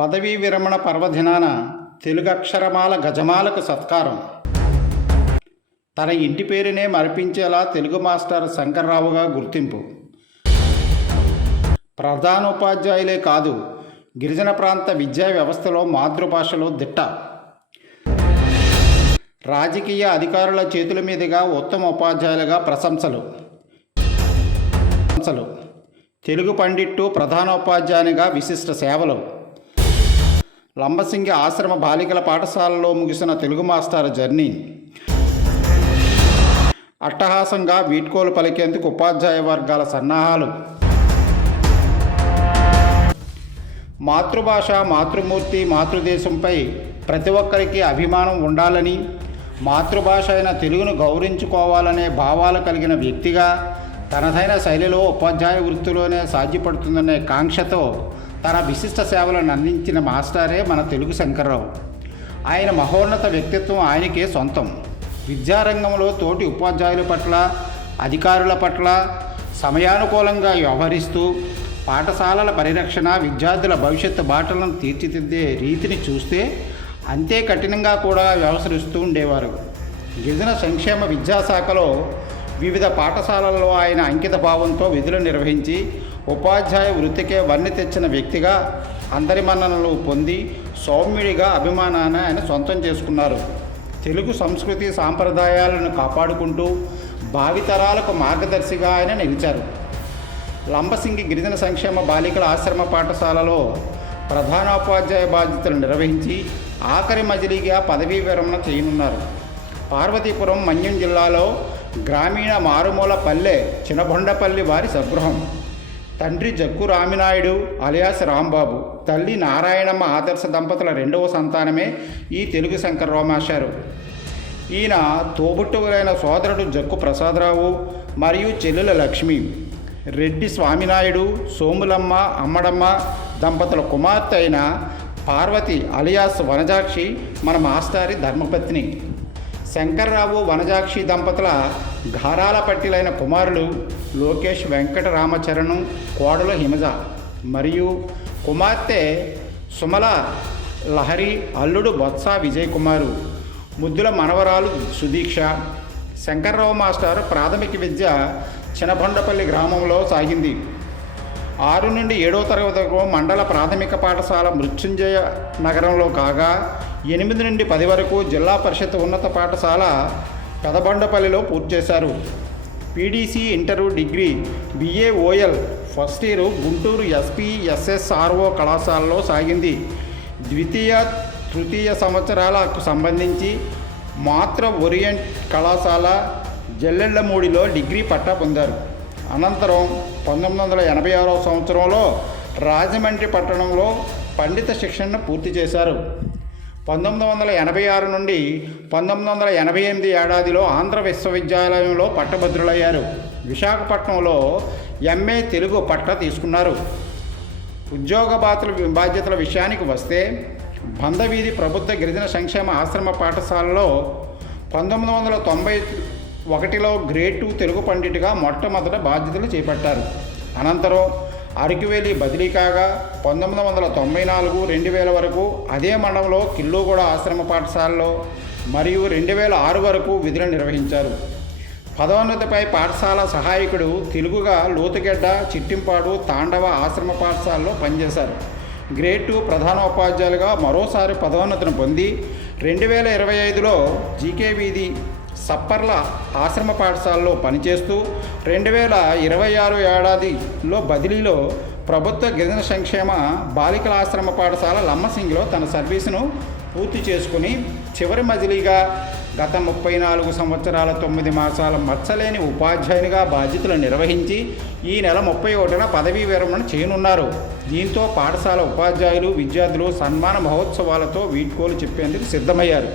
పదవీ విరమణ పర్వదినాన తెలుగు అక్షరమాల గజమాలకు సత్కారం. తన ఇంటి పేరునే మరిపించేలా తెలుగు మాస్టర్ శంకర్రావుగా గుర్తింపు. ప్రధానోపాధ్యాయులే కాదు, గిరిజన ప్రాంత విద్యా వ్యవస్థలో మాతృభాషలో దిట్ట. రాజకీయ అధికారుల చేతుల మీదుగా ఉత్తమ ఉపాధ్యాయులుగా ప్రశంసలు. తెలుగు పండిట్టు ప్రధానోపాధ్యాయునిగా విశిష్ట సేవలు. లంబసింగి ఆశ్రమ బాలికల పాఠశాలలో ముగిసిన తెలుగు మాస్టర్ జర్నీ. అట్టహాసంగా వీడ్కోలు పలికేందుకు ఉపాధ్యాయ వర్గాల సన్నాహాలు. మాతృభాష, మాతృమూర్తి, మాతృదేశంపై ప్రతి ఒక్కరికి అభిమానం ఉండాలని, మాతృభాష అయిన తెలుగును గౌరవించుకోవాలనే భావాలు కలిగిన వ్యక్తిగా తనదైన శైలిలో ఉపాధ్యాయ వృత్తిలోనే సాధ్యపడుతుందనే కాంక్షతో తన విశిష్ట సేవలను అందించిన మాస్టరే మన తెలుగు శంకర్రావు. ఆయన మహోన్నత వ్యక్తిత్వం ఆయనకే సొంతం. విద్యారంగంలో తోటి ఉపాధ్యాయుల పట్ల, అధికారుల పట్ల సమయానుకూలంగా వ్యవహరిస్తూ పాఠశాలల పరిరక్షణ, విద్యార్థుల భవిష్యత్తు బాటలను తీర్చిదిద్దే రీతిని చూస్తే అంతే కఠినంగా కూడా వ్యవహరిస్తూ ఉండేవారు. గిరిజన సంక్షేమ విద్యాశాఖలో వివిధ పాఠశాలల్లో ఆయన అంకిత భావంతో విధులు నిర్వహించి ఉపాధ్యాయ వృత్తికే వన్నె తెచ్చిన వ్యక్తిగా అందరి మన్ననలు పొంది సౌమ్యుడిగా అభిమానాన్ని ఆయన సొంతం చేసుకున్నారు. తెలుగు సంస్కృతి సాంప్రదాయాలను కాపాడుకుంటూ భావితరాలకు మార్గదర్శిగా ఆయన నిలిచారు. లంబసింగి గిరిజన సంక్షేమ బాలికల ఆశ్రమ పాఠశాలలో ప్రధానోపాధ్యాయ బాధ్యతలు నిర్వహించి ఆఖరి మజిలీగా పదవీ విరమణ చేయనున్నారు. పార్వతీపురం, మన్యం జిల్లాలో గ్రామీణ మారుమూల పల్లె చినబొండపల్లి వారి స్వగృహం. తండ్రి జక్కు రామినాయుడు అలియాస్ రాంబాబు, తల్లి నారాయణమ్మ ఆదర్శ దంపతుల రెండవ సంతానమే ఈ తెలుగు శంకర్రావు మాస్టారు. ఈయన తోబుట్టువులైన సోదరుడు జక్కు ప్రసాదరావు మరియు చెల్లెల లక్ష్మి, రెడ్డి స్వామినాయుడు, సోములమ్మ అమ్మడమ్మ దంపతుల కుమార్తె అయిన పార్వతి అలియాస్ వనజాక్షి మన మాస్టారి ధర్మపత్ని. శంకర్రావు, వనజాక్షి దంపతుల ఘారాల పట్టిలైన కుమారులు లోకేష్ వెంకటరామచరణు, కోడలు హిమజ మరియు కుమార్తె సుమల లహరి, అల్లుడు బొత్స విజయ్ కుమారు, ముద్దుల మనవరాలు సుదీక్ష. శంకర్రావు మాస్టర్ ప్రాథమిక విద్య చినబొండపల్లి గ్రామంలో సాగింది. 6 నుండి 7వ తరగతి వరకు మండల ప్రాథమిక పాఠశాల మృత్యుంజయ నగరంలో కాగా 8 నుండి 10 వరకు జిల్లా పరిషత్ ఉన్నత పాఠశాల పెదబొండపల్లిలో పూర్తి చేశారు. PDC inter, degree, BAOL first year Guntur SPSSRO కళాశాలలో సాగింది. ద్వితీయ, తృతీయ సంవత్సరాలకు సంబంధించి మాత్ర ఓరియంట్ కళాశాల జల్లెళ్లమూడిలో డిగ్రీ పట్టా పొందారు. అనంతరం 1986వ సంవత్సరంలో రాజమండ్రి పట్టణంలో పండిత శిక్షణను పూర్తి చేశారు. 1986 నుండి 1988 ఏడాదిలో ఆంధ్ర విశ్వవిద్యాలయంలో పట్టభద్రులయ్యారు. విశాఖపట్నంలో MA తెలుగు పట్టా తీసుకున్నారు. ఉద్యోగ బాధ్యతల విషయానికి వస్తే బందవీధి ప్రభుత్వ గిరిజన సంక్షేమ ఆశ్రమ పాఠశాలలో 1991లో గ్రేడ్ 2 తెలుగు పండిట్గా మొట్టమొదట బాధ్యతలు చేపట్టారు. అనంతరం అరకువేలి బదిలీ కాగా 1994, 2000 వరకు అదే మండలంలో కిల్లుగూడ ఆశ్రమ పాఠశాలలో మరియు 2006 వరకు విధులు నిర్వహించారు. పదోన్నతిపై పాఠశాల సహాయకుడు తెలుగుగా లోతుగడ్డ, చిట్టింపాడు, తాండవ ఆశ్రమ పాఠశాలలో పనిచేశారు. గ్రేడ్ 2 ప్రధానోపాధ్యాయులుగా మరోసారి పదోన్నతిని పొంది 2025లో జీకే వీధి సప్పర్ల ఆశ్రమ పాఠశాలలో పనిచేస్తూ 2026 ఏడాదిలో బదిలీలో ప్రభుత్వ గిరిజన సంక్షేమ బాలికల ఆశ్రమ పాఠశాల లంబసింగిలో తన సర్వీసును పూర్తి చేసుకుని చివరి మజిలీగా గత 34 సంవత్సరాల 9 మాసాల మచ్చలేని ఉపాధ్యాయునిగా బాధ్యతలు నిర్వహించి ఈ నెల 31న పదవీ విరమణ చేయనున్నారు. దీంతో పాఠశాల ఉపాధ్యాయులు, విద్యార్థులు సన్మాన మహోత్సవాలతో వీడ్కోలు చెప్పేందుకు సిద్ధమయ్యారు.